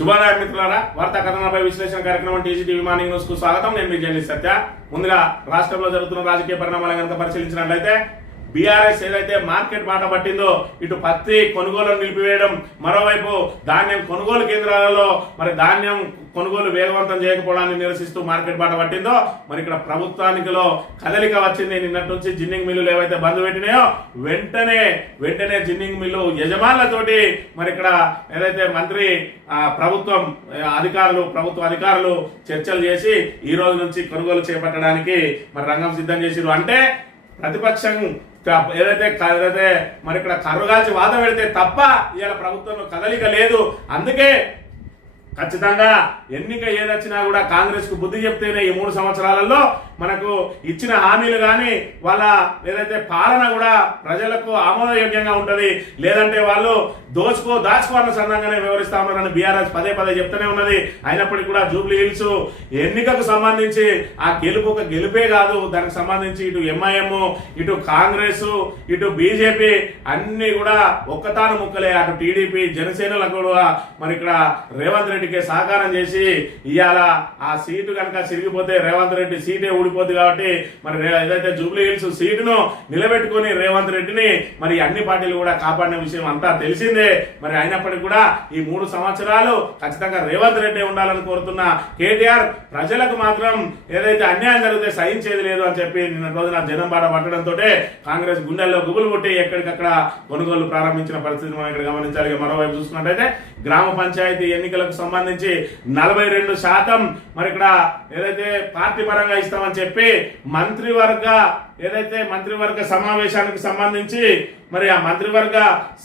శుభోదయం మిత్రులారా, వార్తా కథనాలపై విశ్లేషణ కార్యక్రమం టీజీటీవీ మార్నింగ్ న్యూస్ కు స్వాగతం. నేను మీ జర్నలిస్ట్ సత్య. ముందుగా రాష్ట్రంలో జరుగుతున్న రాజకీయ పరిణామాలను కనుక పరిశీలించినట్లయితే బీఆర్ఎస్ ఏదైతే మార్కెట్ బాట పట్టిందో, ఇటు పత్తి కొనుగోలు నిలిపివేయడం, మరోవైపు ధాన్యం కొనుగోలు కేంద్రాలలో మరి ధాన్యం కొనుగోలు వేగవంతం చేయకపోవడాన్ని నిరసిస్తూ మార్కెట్ బాట పట్టిందో, మరి ఇక్కడ ప్రభుత్వానికిలో కదలిక వచ్చింది. నిన్నటి నుంచి జిన్నింగ్ మిల్లులు ఏవైతే బంద్ పెట్టినాయో వెంటనే జిన్నింగ్ మిల్లు యజమానులతోటి మరి ఇక్కడ ఏదైతే మంత్రి ప్రభుత్వ అధికారులు చర్చలు చేసి ఈ రోజు నుంచి కొనుగోలు చేపట్టడానికి మరి రంగం సిద్ధం చేసిరు. అంటే ప్రతిపక్షం ఏదైతే మరి ఇక్కడ కర్రుగాల్చి వాదం పెడితే తప్ప ఇవాళ ప్రభుత్వంలో కదలిక లేదు. అందుకే ఖచ్చితంగా ఎన్నిక ఏదొచ్చినా కూడా కాంగ్రెస్ కు బుద్ధి చెప్తేనే ఈ 3 సంవత్సరాలలో మనకు ఇచ్చిన హామీలు కానీ వాళ్ళ ఏదైతే పాలన కూడా ప్రజలకు ఆమోదయోగ్యంగా ఉంటది. లేదంటే వాళ్ళు దాచుకో అన్న సన్నంగానే వివరిస్తా ఉన్నారని బీఆర్ఎస్ పదే చెప్తూనే ఉన్నది. అయినప్పటికీ కూడా జూబ్లీ హిల్స్ ఎన్నికకు సంబంధించి ఆ గెలుపు ఒక గెలుపే కాదు, దానికి సంబంధించి ఇటు ఎంఐఎం, ఇటు కాంగ్రెస్, ఇటు బీజేపీ అన్ని కూడా ఒక్కతాను ముక్కలే. అటు టీడీపీ, జనసేనలకు కూడా మరి ఇక్కడ రేవంత్ రెడ్డికి సహకారం చేసి ఇవాళ ఆ సీటు కనుక చిరిగిపోతే రేవంత్ రెడ్డి సీటే ఊడిపోద్ది. కాబట్టి మరి ఏదైతే జూబ్లీ హిల్స్ సీటును నిలబెట్టుకుని రేవంత్ రెడ్డిని మరి అన్ని పార్టీలు కూడా కాపాడిన విషయం అంతా తెలిసిందే. మరి అయినప్పటికీ కూడా ఈ 3 సంవత్సరాలు ఖచ్చితంగా రేవంత్ రెడ్డి ఉండాలని కోరుతున్న కేటీఆర్ ప్రజలకు మాత్రం ఏదైతే అన్యాయం జరిగితే సహించేది లేదు అని చెప్పి నిన్న రోజున జనం బాట పట్టడంతో కాంగ్రెస్ గుండెల్లో గుబులు కొట్టి ఎక్కడికక్కడ కొనుగోలు ప్రారంభించిన పరిస్థితి మనం ఇక్కడ గమనించాలి. మరోవైపు చూసుకున్నట్టయితే గ్రామ పంచాయతీ ఎన్నికలకు సంబంధించి 42% మరి ఇక్కడ ఏదైతే పార్టీ పరంగా ఇస్తామని చెప్పి మంత్రివర్గ సమావేశానికి సంబంధించి మరి ఆ మంత్రివర్గ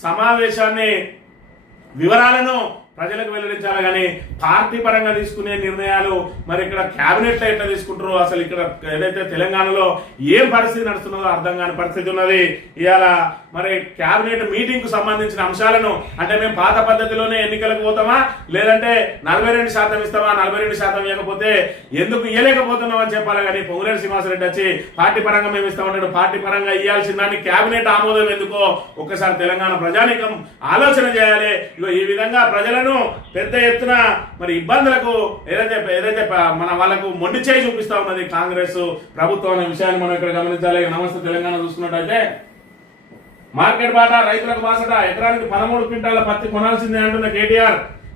సమావేశాన్ని వివరాలను ప్రజలకు వెల్లడించాలి. కానీ పార్టీ పరంగా తీసుకునే నిర్ణయాలు మరి ఇక్కడ క్యాబినెట్ లో ఎట్లా తీసుకుంటారో, అసలు ఇక్కడ ఏదైతే తెలంగాణలో ఏం పరిస్థితి నడుస్తున్నదో అర్థం కాని పరిస్థితి ఉన్నది. ఇవాళ మరి క్యాబినెట్ మీటింగ్ కు సంబంధించిన అంశాలను అంటే మేము పాత పద్ధతిలోనే ఎన్నికలకు పోతామా, లేదంటే 42% ఇస్తామా, 42% ఇవ్వకపోతే ఎందుకు ఇవ్వలేకపోతున్నాం అని చెప్పాలి. కానీ పొంగులేటి శ్రీనివాసరెడ్డి వచ్చి పార్టీ పరంగా మేము ఇస్తామన్నాడు. పార్టీ పరంగా ఇవ్వాల్సిన దాన్ని క్యాబినెట్ ఆమోదం ఎందుకో ఒక్కసారి తెలంగాణ ప్రజానీకం ఆలోచన చేయాలి. ఈ విధంగా ప్రజలను పెద్ద ఎత్తున మరి ఇబ్బందులకు ఏదైతే మన వాళ్ళకు మొండి చేయి చూపిస్తా ఉన్నది కాంగ్రెస్ ప్రభుత్వం అనే విషయాన్ని మనం ఇక్కడ గమనించాలి. నమస్తే తెలంగాణ చూసుకున్నట్టయితే మార్కెట్ బాట రైతులకు బాసట, ఎకరానికి 13 క్వింటాల పత్తి కొనాల్సిందే అంటున్న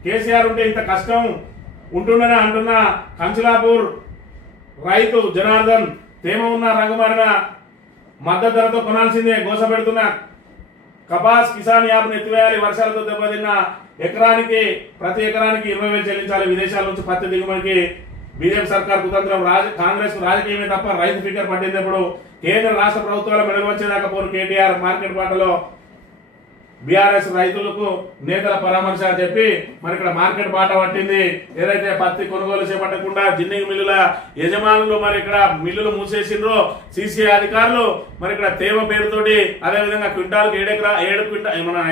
కేసీఆర్ ఉంటే ఇంత కష్టం ఉంటుందని అంటున్న కంచులాపూర్ రైతు జనార్దన్, తేమ ఉన్న రంగుమారిన మద్దతు ధరతో కొనాల్సిందే గోసపెడుతున్న కపాస్ కిసాన్ యాప్ను ఎత్తివేయాలి. వర్షాలతో దెబ్బతిన్న ప్రతి ఎకరానికి 20,000 చెల్లించాలి. విదేశాల నుంచి పత్తి దిగుమతికి బీజేపీ సర్కార్ కుతంత్రం, కాంగ్రెస్ రాజకీయమే తప్ప రైతు ఫిగర్ పట్టినప్పుడు కేంద్ర రాష్ట్ర ప్రభుత్వాల మెడలు వచ్చేదాకా పోరు కేటీఆర్. మార్కెట్ బాటలో బీఆర్ఎస్ రైతులకు నేతల పరామర్శ అని చెప్పి మరి ఇక్కడ మార్కెట్ బాట పట్టింది. ఏదైతే పత్తి కొనుగోలు చేపట్టకుండా జిన్నింగ్ మిల్లుల యజమానులు మరి ఇక్కడ మిల్లులు మూసేసిండ్రో, సీసీఐ అధికారులు మరి ఇక్కడ తేమ పేరుతోటి అదేవిధంగా క్వింటాల్కి 7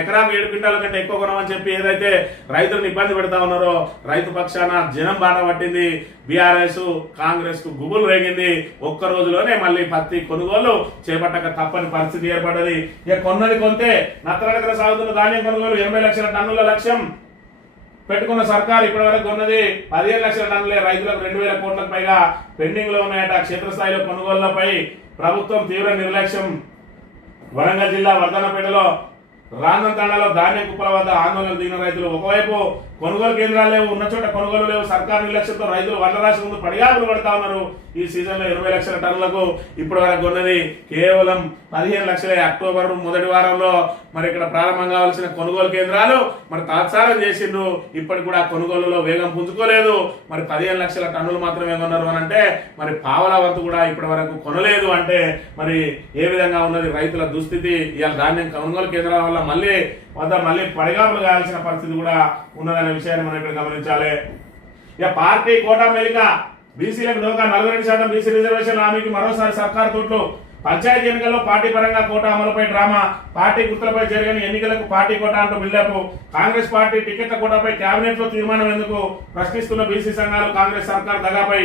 ఎకరాకు 7 క్వింటాల కంటే ఎక్కువ కొనమని చెప్పి ఏదైతే రైతులను ఇబ్బంది పెడతా ఉన్నారో రైతు పక్షాన జనం బాట పట్టింది. బీఆర్ఎస్ కాంగ్రెస్ కు గుబులు రేగింది. ఒక్క రోజులోనే మళ్ళీ పత్తి కొనుగోలు చేపట్టక తప్పని పరిస్థితి ఏర్పడ్డది. ఇక కొన్నది కొంతే నత్తరడకర సాగుతున్న ధాన్యం కొనుగోలు 80 లక్షల టన్నుల లక్ష్యం పెట్టుకున్న సర్కార్ ఇప్పటి వరకు కొన్నది 15 లక్షల టన్నులే. రైతులకు 2,000 కోట్లకు పైగా పెండింగ్ లో ఉన్నాయట. క్షేత్రస్థాయిలో కొనుగోళ్లపై ప్రభుత్వం తీవ్ర నిర్లక్ష్యం. వరంగల్ జిల్లా వర్ధనపేటలో రాందం తండాలో ధాన్యం కుప్పల వద్ద ఆందోళనకు దిగిన రైతులు. ఒకవైపు కొనుగోలు కేంద్రాలు లేవు, ఉన్న చోట కొనుగోలు లేవు. సర్కారు నిర్లక్ష్యంతో రైతులు వడ్ల రాశి ముందు పడిగాపులు పడతా ఉన్నారు. ఈ సీజన్ లో 20 లక్షల టన్నులకు ఇప్పటి వరకు కొన్నది కేవలం 15 లక్షలే. అక్టోబర్ మొదటి వారంలో మరి ఇక్కడ ప్రారంభం కావాల్సిన కొనుగోలు కేంద్రాలు మరి తాత్సారం చేసిండ్రు. ఇప్పటికి కూడా కొనుగోలులో వేగం పుంజుకోలేదు. మరి 15 లక్షల టన్నులు మాత్రమే కొన్నారు అని అంటే మరి పావల వంతు కూడా ఇప్పటి వరకు కొనలేదు. అంటే మరి ఏ విధంగా ఉన్నది రైతుల దుస్థితి. ఇవాళ ధాన్యం కొనుగోలు కేంద్రాల వల్ల మళ్ళీ పడిగాపులు కావాల్సిన పరిస్థితి కూడా ఉన్నదనే విషయాన్ని మనం ఇక్కడ గమనించాలి. ఇక పార్టీ కోటా మేలిక బీసీలకు దోకా 42% బీసీ రిజర్వేషన్ హామీకి మరోసారి సర్కారు తోట్లు. పంచాయతీ ఎన్నికల్లో పార్టీ పరంగా కోటా అమలుపై డ్రామా. పార్టీ గుర్తులపై జరిగిన ఎన్నికలకు పార్టీ కోటా అంటూ బిల్డప్. కాంగ్రెస్ పార్టీ టికెట్ల కోటాపై కేబినెట్ లో తీర్మానం ఎందుకు ప్రశ్నిస్తున్న బీసీ సంఘాలు. కాంగ్రెస్ సర్కార్ దగాపై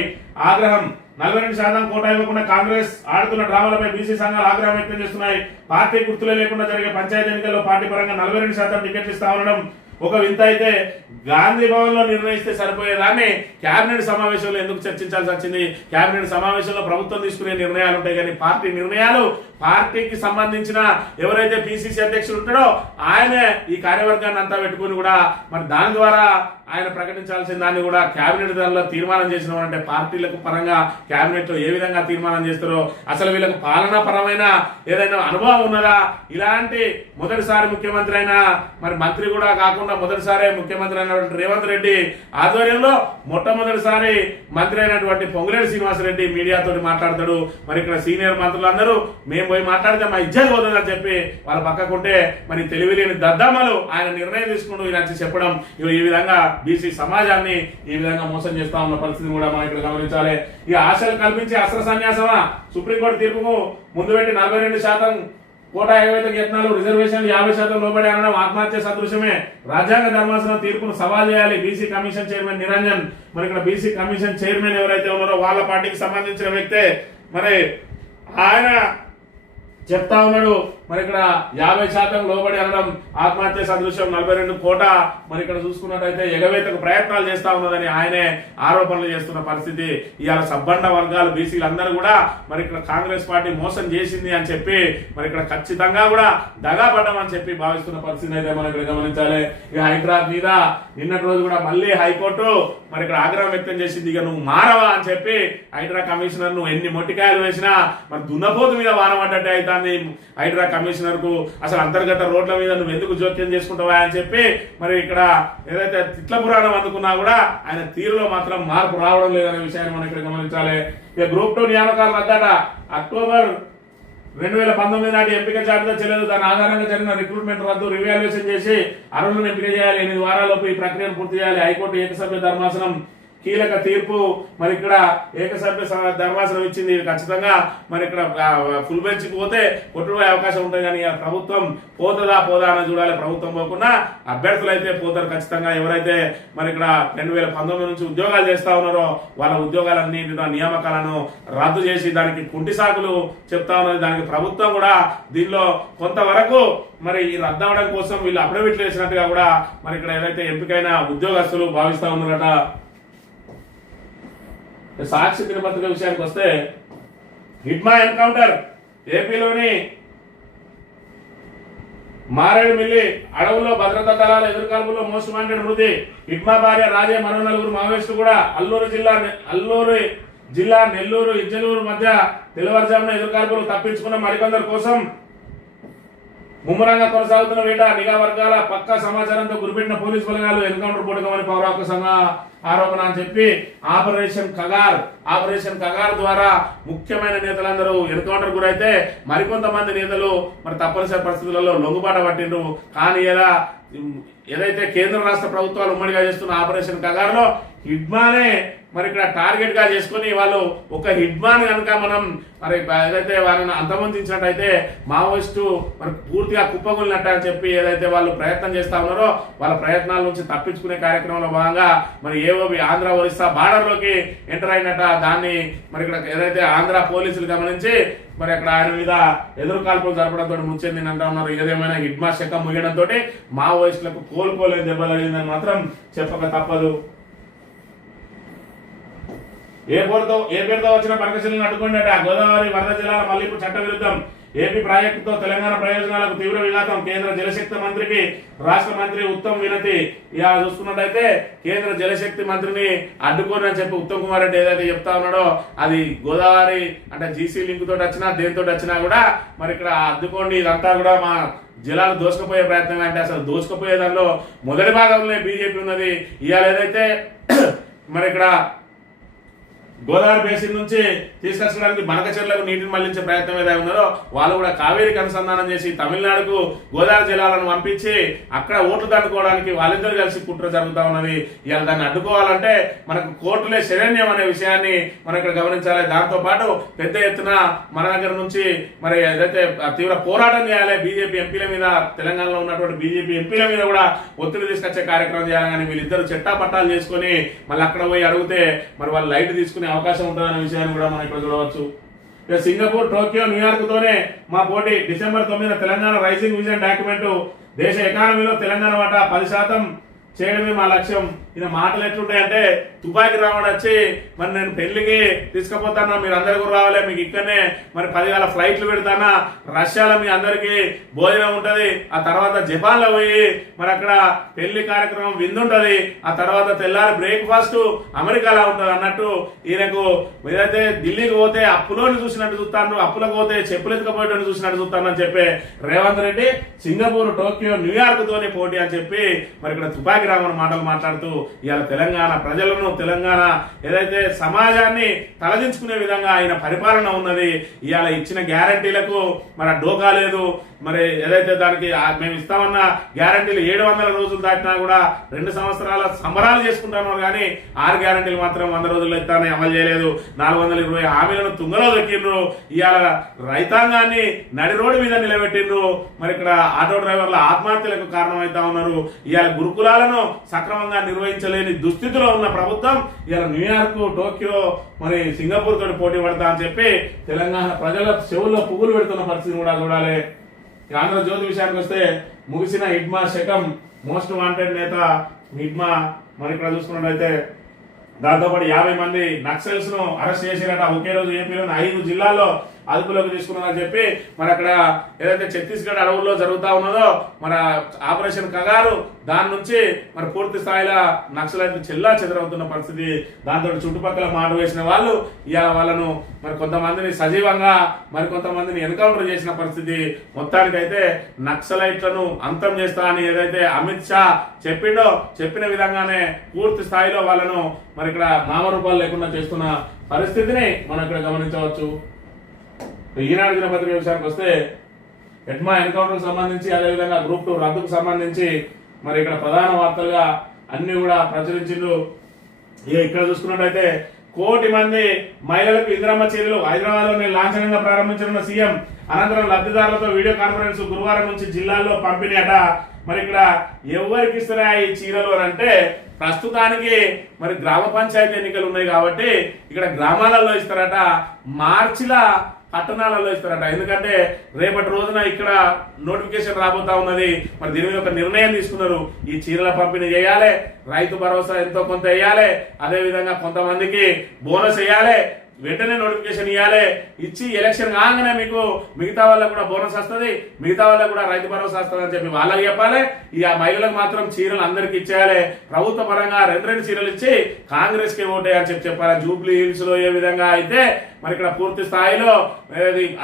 ఆగ్రహం. 42% కోటా ఇవ్వకుండా కాంగ్రెస్ ఆడుతున్న డ్రామాలపై బీసీ సంఘాలు ఆగ్రహం వ్యక్తం చేస్తున్నాయి. పార్టీ గుర్తులే లేకుండా జరిగే పంచాయతీ ఎన్నికల్లో పార్టీ పరంగా 42% టికెట్లు ఇస్తా ఉండడం ఒక వింత అయితే గాంధీ భవన్ లో నిర్ణయిస్తే సరిపోయేదాన్ని కేబినెట్ సమావేశంలో ఎందుకు చర్చించాల్సి వచ్చింది? కేబినెట్ సమావేశంలో ప్రభుత్వం తీసుకునే నిర్ణయాలు ఉంటాయి కానీ పార్టీ నిర్ణయాలు, పార్టీకి సంబంధించిన ఎవరైతే పిసిసి అధ్యక్షుడు ఉంటాడో ఆయనే ఈ కార్యవర్గాన్ని అంతా పెట్టుకుని కూడా మరి దాని ద్వారా ఆయన ప్రకటించాల్సిన దాన్ని కూడా కేబినెట్ దానిలో తీర్మానం చేసిన అంటే పార్టీలకు పరంగా కేబినెట్ లో ఏ విధంగా తీర్మానం చేస్తారో, అసలు వీళ్ళకు పాలనా పరమైన ఏదైనా అనుభవం ఉన్నదా? ఇలాంటి మొదటిసారి ముఖ్యమంత్రి అయిన మరి మంత్రి కూడా కాకుండా మొదటిసారి ముఖ్యమంత్రి అయినటువంటి రేవంత్ రెడ్డి ఆధ్వర్యంలో మొట్టమొదటిసారి మంత్రి అయినటువంటి పొంగులేటి శ్రీనివాసరెడ్డి మీడియాతో మాట్లాడతాడు. మరి ఇక్కడ సీనియర్ మంత్రులందరూ మేము పోయి మాట్లాడితే మా ఇజ్జత్ పోతుందని చెప్పి వాళ్ళ పక్కకుంటే మరి తెలివిలేని దద్దమ్మలు ఆయన నిర్ణయం తీసుకుంటూ ఇలా చెప్పడం, ఈ విధంగా బీసీ సమాజాన్ని ఈ విధంగా మోసం చేస్తా ఉన్న పరిస్థితిని కూడా మనం ఇక్కడ గమనించాలి. ఈ ఆశలు కల్పించి అస్త్ర సన్యాసమా? సుప్రీంకోర్టు తీర్పుకు ముందు పెట్టి 42% కోటా ఎగవేతకు యత్నాలు, రిజర్వేషన్ 50% లోబడి అనడం ఆత్మహత్య సదృశ్యమే. రాజ్యాంగ ధర్మాసనం తీర్పును సవాల్ చేయాలి బీసీ కమిషన్ చైర్మన్ నిరంజన్. మరి ఇక్కడ బీసీ కమిషన్ చైర్మన్ ఎవరైతే ఉన్నారో వాళ్ళ పార్టీకి సంబంధించిన వ్యక్తే మరి ఆయన చెప్తా ఉన్నాడు. మరి ఇక్కడ 50% లోబడి అనడం ఆత్మహత్య సదృశ్యం, 42 కోట మరి ఇక్కడ చూసుకున్నట్టయితే ఎగవేతకు ప్రయత్నాలు చేస్తా ఉన్నదని ఆయనే ఆరోపణలు చేస్తున్న పరిస్థితి. ఇవాళ సబ్బండ వర్గాలు బీసీలు అందరూ కూడా మరి ఇక్కడ కాంగ్రెస్ పార్టీ మోసం చేసింది అని చెప్పి మరి ఇక్కడ ఖచ్చితంగా కూడా దగా పడ్డామని చెప్పి భావిస్తున్న పరిస్థితి అయితే మనం ఇక్కడ గమనించాలి. ఇక హైదరాబాద్ మీద నిన్నటి రోజు కూడా మళ్ళీ హైకోర్టు మరి ఇక్కడ ఆగ్రహం వ్యక్తం చేసింది. ఇక నువ్వు మారవా అని చెప్పి హైడ్రా కమిషనర్ నువ్వు ఎన్ని మొట్టికాయలు వేసినా మరి దున్నపోతు మీద వాన పడ్డట్టే అవుతుంది. హైడ్రా కమిషనర్ కు అసలు అంతర్గత రోడ్ల మీద నువ్వు ఎందుకు జోక్యం చేసుకుంటావా అని చెప్పి మరి ఇక్కడ ఏదైతే తిట్ల పురాణం అందుకున్నా కూడా ఆయన తీరులో మాత్రం మార్పు రావడం లేదనే విషయాన్ని మనం ఇక్కడ గమనించాలి. ఇక గ్రూప్ 2 నియామకాలు రద్దట. అక్టోబర్ 2019 నాటి ఎంపిక జాబితా చెల్లదు. దాని ఆధారంగా జరిగిన రిక్రూట్మెంట్ రద్దు, రివాల్యుయేషన్ చేసి అర్హులను ఎంపిక చేయాలి. 8 వారాల్లోపు ఈ ప్రక్రియను పూర్తి చేయాలి. హైకోర్టు ఏకసభ్య ధర్మాసనం కీలక తీర్పు మరి ఇక్కడ ఏకసభ్య ధర్మాసనం ఇచ్చింది. ఖచ్చితంగా మరి ఇక్కడ ఫుల్ బెంచ్ పోతే కొట్టుకునే అవకాశం ఉంటుంది కానీ ప్రభుత్వం పోతుందా పోదా అని చూడాలి. ప్రభుత్వం పోకుండా అభ్యర్థులు అయితే పోతారు ఖచ్చితంగా. ఎవరైతే మరి ఇక్కడ 2019 నుంచి ఉద్యోగాలు చేస్తా ఉన్నారో వాళ్ళ ఉద్యోగాలన్నీ నియామకాలను రద్దు చేసి దానికి కుంటి సాకులు చెప్తా ఉన్నది. దానికి ప్రభుత్వం కూడా దీనిలో కొంతవరకు మరి ఈ రద్దు అవడం కోసం వీళ్ళు అఫిడవిట్లు వేసినట్టుగా కూడా మరి ఇక్కడ ఏదైతే ఎంపికైన ఉద్యోగస్తులు భావిస్తా ఉన్నారట. సాక్షి దినపత్రిక విషయానికి వస్తే హిడ్మా ఎన్కౌంటర్ ఏపీలోని మారేడుమిల్లి అడవుల్లో భద్రతా దళాల ఎదురుకాల్పుల్లో మోస్ట్ వాంటెడ్ మృతి. హిడ్మా భార్య రాజే మరో 4 మావోయిస్టులు కూడా అల్లూరు జిల్లా నెల్లూరు ఇజ్జలూరు మధ్య తెల్లవారుజామున ఎదురుకాల్పులు తప్పించుకున్న మరికొందరు కోసం ముమ్మరంగా కొనసాగుతున్న వేట. నిఘా వర్గాల పక్కా సమాచారంతో గురిపెట్టిన పోలీసు బలగాలు ఎన్కౌంటర్ పూటకమని పౌర హక్కు సంఘ ఆరోపణ అని చెప్పి ఆపరేషన్ కగార్ ద్వారా ముఖ్యమైన నేతలందరూ ఎన్కౌంటర్ గురైతే మరికొంతమంది నేతలు మరి తప్పనిసరి పరిస్థితులలో లొంగుబాట పట్టిండ్రు. కానీ ఏదైతే కేంద్ర రాష్ట్ర ప్రభుత్వాలు ఉమ్మడిగా చేస్తున్న ఆపరేషన్ కగార్ లో హిడ్మానే మరి ఇక్కడ టార్గెట్ గా చేసుకుని వాళ్ళు ఒక హిడ్మాన్ కనుక మనం మరి ఏదైతే వాళ్ళని అంతమొందించినట్టయితే మావోయిస్టు మరి పూర్తిగా కుప్పగొలినట్టు అని చెప్పి ఏదైతే వాళ్ళు ప్రయత్నం చేస్తా ఉన్నారో వాళ్ళ ప్రయత్నాల నుంచి తప్పించుకునే కార్యక్రమంలో భాగంగా మరి ఏఓబి ఆంధ్ర ఒరిస్సా బార్డర్ లోకి ఎంటర్ అయినట్ట. దాన్ని మరి ఇక్కడ ఏదైతే ఆంధ్ర పోలీసులు గమనించి మరి అక్కడ ఆయన మీద ఎదురు కాల్పులు జరపడంతో ముంచెంది అంటా ఉన్నారు. ఏదేమైనా హిడ్మా శకం ముగియడంతో మావోయిస్టులకు కోలుకోలేని దెబ్బలగిందని మాత్రం చెప్పక తప్పదు. ఏ పేరుతో వచ్చిన పరకశీలను అడ్డుకుంటే గోదావరి వరద జిల్లాల మళ్లింపు చట్ట విరుద్ధం. ఏపీ ప్రాజెక్టుతో తెలంగాణ ప్రయోజనాలకు తీవ్ర విఘాతం. కేంద్ర జలశక్తి మంత్రికి రాష్ట్ర మంత్రి ఉత్తమ్ వినతి. ఇలా చూసుకున్నట్టయితే కేంద్ర జలశక్తి మంత్రిని అడ్డుకోని అని చెప్పి ఉత్తమ్ కుమార్ రెడ్డి ఏదైతే చెప్తా ఉన్నాడో అది గోదావరి అంటే జీసీ లింక్ తోటి వచ్చినా దేనితో వచ్చినా కూడా మరి ఇక్కడ అడ్డుకోండి, ఇదంతా కూడా మా జిల్లాలు దోసుకుపోయే ప్రయత్నం. అంటే అసలు దోసుకుపోయే దానిలో మొదటి భాగంలో బీజేపీ ఉన్నది. ఇవాళ ఏదైతే మరి ఇక్కడ గోదావరి బేసిన్ నుంచి తీసుకొచ్చడానికి బనకచెర్లకు నీటిని మళ్లించే ప్రయత్నం ఏదైతే ఉన్నారో వాళ్ళు కూడా కావేరికి అనుసంధానం చేసి తమిళనాడుకు గోదావరి జిల్లాలను పంపించి అక్కడ ఓట్లు దండుకోవడానికి వాళ్ళిద్దరు కలిసి కుట్ర జరుగుతా ఉన్నది. ఇవాళ దాన్ని అడ్డుకోవాలంటే మనకు కోర్టులే శరణ్యం అనే విషయాన్ని మనం ఇక్కడ గమనించాలి. దాంతో పాటు పెద్ద ఎత్తున మన దగ్గర నుంచి మరి ఏదైతే తీవ్ర పోరాటం చేయాలి. బీజేపీ ఎంపీల మీద, తెలంగాణలో ఉన్నటువంటి బీజేపీ ఎంపీల మీద కూడా ఒత్తిడి తీసుకొచ్చే కార్యక్రమం చేయాలి. కానీ వీళ్ళిద్దరు చెట్టా పట్టాలు చేసుకుని మళ్ళీ అక్కడ పోయి అడిగితే మరి వాళ్ళు లైట్ తీసుకునే అవకాశం ఉంటుందనే విషయాన్ని కూడా మనం ఇక్కడ చూడవచ్చు. సింగపూర్, టోక్యో, న్యూయార్క్ తోనే మా పోటీ. December 9 Telangana rising vision document దేశ ఎకానమీలో తెలంగాణ వాటా 10% చేయడమే మా లక్ష్యం. ఈయన మాటలు ఎట్లుంటాయంటే తుపాకి రావడం వచ్చి మరి నేను పెళ్లికి తీసుకుపోతానా, మీరు అందరు కూడా రావాలి, మీకు ఇక్కడనే మరి 10 ఫ్లైట్లు పెడతానా, రష్యాలో మీ అందరికి భోజనం ఉంటది, ఆ తర్వాత జపాన్ లో పోయి మరి అక్కడ పెళ్లి కార్యక్రమం విందుంటది, ఆ తర్వాత తెల్లారి బ్రేక్ఫాస్ట్ అమెరికాలో ఉంటది అన్నట్టు ఈయనకు ఏదైతే ఢిల్లీకి పోతే అప్పులోని చూసినట్టు చూస్తాను, అప్పులకు పోతే చెప్పులు ఎత్తుకపోయేటట్టు చూసినట్టు చూస్తాను అని చెప్పి Revanth Reddy Singapore, Tokyo, New York తోనే పోటీ అని చెప్పి మరి ఇక్కడ తుపాకి రామన్ మాటలు మాట్లాడుతూ ఇవాళ తెలంగాణ ప్రజలను, తెలంగాణ ఏదైతే సమాజాన్ని తలదించుకునే విధంగా ఆయన పరిపాలన ఉన్నది. ఇవాళ ఇచ్చిన గ్యారంటీలకు మరి డోకా లేదు. మరి ఏదైతే దానికి మేము ఇస్తామన్న గ్యారంటీలు 700 రోజులు దాటినా కూడా 2 సంవత్సరాల సంబరాలు చేసుకుంటాను కానీ 6 గ్యారంటీలు మాత్రం 100 రోజుల్లో ఇస్తానని అమలు చేయలేదు. 420 హామీలను తుంగలో దొక్కిండ్రు. ఇవాళ రైతాంగాన్ని నడి రోడ్డు మీద నిలబెట్టిండ్రు. మరి ఇక్కడ ఆటో డ్రైవర్ల ఆత్మహత్యలకు కారణమవుతా ఉన్నారు. ఇవాళ గురుకులాలను సక్రమంగా నిర్వహించలేని దుస్థితిలో ఉన్న ప్రభుత్వం ఇవాళ న్యూయార్క్, టోక్యో, మరి సింగపూర్ తోటి పోటీ పడతా అని చెప్పి తెలంగాణ ప్రజల చెవుల్లో పువ్వులు పెడుతున్న పరిస్థితి కూడా చూడాలి. ఆంధ్రజ్యోతి విషయానికి వస్తే ముగిసిన హిడ్మా శకం, మోస్ట్ వాంటెడ్ నేత హిడ్మా. మరి ఇక్కడ చూసుకున్నట్లయితే దాంతోపాటు 50 మంది నక్సల్స్ ను అరెస్ట్ చేసినట్టు ఒకే రోజు ఏపీలోని 5 జిల్లాల్లో అదుపులోకి తీసుకున్నారని చెప్పి మరి అక్కడ ఏదైతే ఛత్తీస్గఢ్ అడవుల్లో జరుగుతా ఉన్నదో మన ఆపరేషన్ కగారు, దాని నుంచి మరి పూర్తి స్థాయిలో నక్సలైట్లు చెల్లా చెదరవుతున్న పరిస్థితి. దాంతో చుట్టుపక్కల మాట వేసిన వాళ్ళు ఇవాళ వాళ్ళను మరి కొంతమందిని సజీవంగా మరి కొంతమందిని ఎన్కౌంటర్ చేసిన పరిస్థితి. మొత్తానికైతే నక్సలైట్లను అంతం చేస్తా అని ఏదైతే అమిత్ షా చెప్పిండో చెప్పిన విధంగానే పూర్తి స్థాయిలో వాళ్ళను మరి ఇక్కడ నామరూపాలు లేకుండా చేస్తున్న పరిస్థితిని మనం ఇక్కడ గమనించవచ్చు. ఈనాడు దినపత్రిక విషయానికి వస్తే ఎడ్మా ఎన్కౌంటర్ సంబంధించి, అదేవిధంగా గ్రూప్ 2 రద్దుకు సంబంధించి మరి ఇక్కడ ప్రధాన వార్తలుగా అన్ని కూడా ప్రచురించిండ్రు. ఇక్కడ చూసుకున్నట్టయితే 1 కోటి మంది మహిళలకు ఇందిరమ్మ చీరలు హైదరాబాద్ లో లాంఛనంగా ప్రారంభించనున్న సీఎం. అనంతరం లబ్ధిదారులతో వీడియో కాన్ఫరెన్స్ గురువారం నుంచి జిల్లాల్లో పంపిణీ అట. మరి ఇక్కడ ఎవరికి ఇస్తారా ఈ చీరలు అని అంటే ప్రస్తుతానికి మరి గ్రామ పంచాయతీ ఎన్నికలు ఉన్నాయి కాబట్టి ఇక్కడ గ్రామాలలో ఇస్తారట, మార్చిలా పట్టణాలలో ఇస్తారట. ఎందుకంటే రేపటి రోజున ఇక్కడ నోటిఫికేషన్ రాబోతా ఉన్నది. మరి దీని మీద ఒక నిర్ణయం తీసుకున్నారు. ఈ చీరల పంపిణీ చేయాలి, రైతు భరోసా ఎంతో కొంత వేయాలి, అదే విధంగా కొంతమందికి బోనస్ వేయాలి, వెంటనే నోటిఫికేషన్ ఇవ్వాలి. ఇచ్చి ఎలక్షన్ కాగానే మీకు మిగతా వాళ్ళకు కూడా బోనస్ వస్తుంది, మిగతా వాళ్ళకు కూడా రైతు భరోసా వస్తుంది అని చెప్పి వాళ్ళకి చెప్పాలి. ఇక మహిళలకు మాత్రం చీరలు అందరికి ఇచ్చేయాలి. ప్రభుత్వ పరంగా 2 చీరలు ఇచ్చి కాంగ్రెస్ కి ఓటే అని చెప్పాలి. జూబ్లీ హిల్స్ లో ఏ విధంగా అయితే మరి ఇక్కడ పూర్తి స్థాయిలో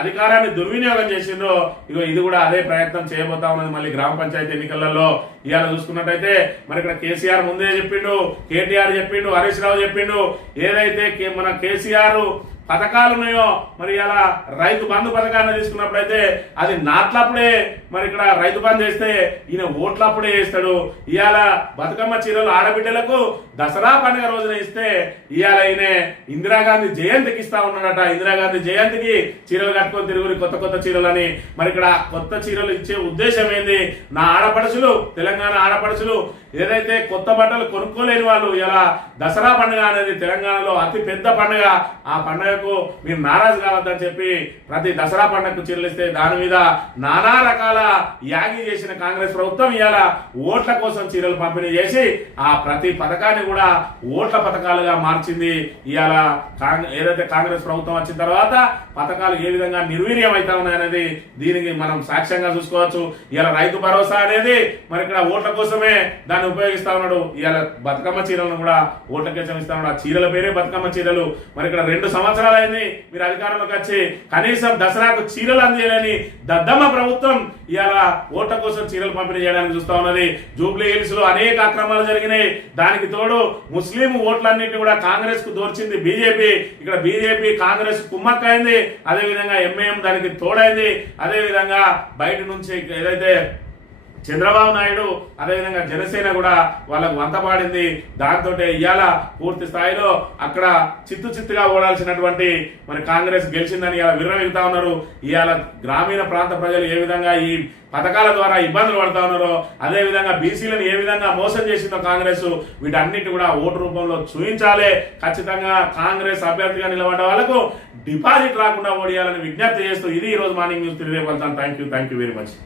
అధికారాన్ని దుర్వినియోగం చేసిండ్రో ఇగో ఇది కూడా అదే ప్రయత్నం చేయబోతా ఉన్నది మళ్ళీ గ్రామ పంచాయతీ ఎన్నికలలో. ఇవాళ చూసుకున్నట్టయితే మరి ఇక్కడ కేసీఆర్ ముందే చెప్పిండు, కేటీఆర్ చెప్పిండు, హరీష్ రావు చెప్పిండు. ఏదైతే మన కేసీఆర్ పథకాలు ఉన్నాయో మరి ఇలా రైతు బంధు పథకాన్ని తీసుకున్నప్పుడైతే అది నాట్లప్పుడే మరి ఇక్కడ రైతు బంధు చేస్తే ఈయన ఓట్లప్పుడే వేస్తాడు. ఇవాళ బతుకమ్మ చీరలు ఆడబిడ్డలకు దసరా పండుగ రోజున ఇస్తే ఇవాళ ఈయన ఇందిరాగాంధీ జయంతికి ఇస్తా ఉన్నాడట. ఇందిరాగాంధీ జయంతికి చీరలు కట్టుకొని తిరుగురి కొత్త కొత్త చీరలని. మరి ఇక్కడ కొత్త చీరలు ఇచ్చే ఉద్దేశం ఏంది? నా ఆడపడుచులు, తెలంగాణ ఆడపడుచులు ఏదైతే కొత్త బట్టలు కొనుక్కోలేని వాళ్ళు ఇలా దసరా పండుగ అనేది తెలంగాణలో అతి పెద్ద పండుగ. ఆ పండుగకు మీరు నారాజు కావద్దని చెప్పి ప్రతి దసరా పండుగకు చీరలిస్తే దాని మీద నానా రకాల యాగి చేసిన కాంగ్రెస్ ప్రభుత్వం ఇవాళ ఓట్ల కోసం చీరలు పంపిణీ చేసి ఆ ప్రతి పథకాన్ని కూడా ఓట్ల పథకాలుగా మార్చింది. ఇవాళ ఏదైతే కాంగ్రెస్ ప్రభుత్వం వచ్చిన తర్వాత పథకాలు ఏ విధంగా నిర్వీర్యం అవుతా ఉన్నాయనేది దీనికి మనం సాక్ష్యంగా చూసుకోవచ్చు. ఇవాళ రైతు భరోసా అనేది మరి ఇక్కడ ఓట్ల కోసమే దాన్ని ఉపయోగిస్తా ఉన్నాడు. ఇవాళ బతుకమ్మ చీరలను కూడా ఓట్లకే ఇస్తా ఉన్నాడు. ఆ చీరల పేరే బతుకమ్మ చీరలు. మరి ఇక్కడ 2 సంవత్సరాలు అయింది మీరు అధికారంలోకి వచ్చి కనీసం దసరాకు చీరలు అందజేయాలని దద్దమ్మ ప్రభుత్వం ఇవాళ ఓట్ల కోసం చీరలు పంపిణీ చేయడానికి చూస్తా ఉన్నది. జూబ్లీ హిల్స్ లో అనేక అక్రమాలు జరిగినాయి. దానికి తోడు ముస్లిం ఓట్లన్నింటినీ కూడా కాంగ్రెస్ కు దోర్చింది బీజేపీ. ఇక్కడ బీజేపీ కాంగ్రెస్ కుమ్మక్కైంది, అదేవిధంగా ఎంఐఎం దానికి తోడైంది. అదేవిధంగా బయట నుంచి ఏదైతే చంద్రబాబు నాయుడు అదేవిధంగా జనసేన కూడా వాళ్ళకు వంతపాడింది. దాంతో ఇవాళ పూర్తి స్థాయిలో అక్కడ చిత్తుగా ఓడాల్సినటువంటి మరి కాంగ్రెస్ గెలిచిందని ఇలా విర్రవీగుతా ఉన్నారు. ఇవాళ గ్రామీణ ప్రాంత ప్రజలు ఏ విధంగా ఈ పథకాల ద్వారా ఇబ్బందులు పడతా ఉన్నారో, అదే విధంగా బీసీలను ఏ విధంగా మోసం చేసిందో కాంగ్రెస్, వీటన్నిటి కూడా ఓటు రూపంలో చూపించాలి. ఖచ్చితంగా కాంగ్రెస్ అభ్యర్థిగా నిలబడ్డ వాళ్ళకు డిపాజిట్ రాకుండా ఓడియాలని విజ్ఞప్తి చేస్తూ ఇది ఈ రోజు morning news 3 thank you very much.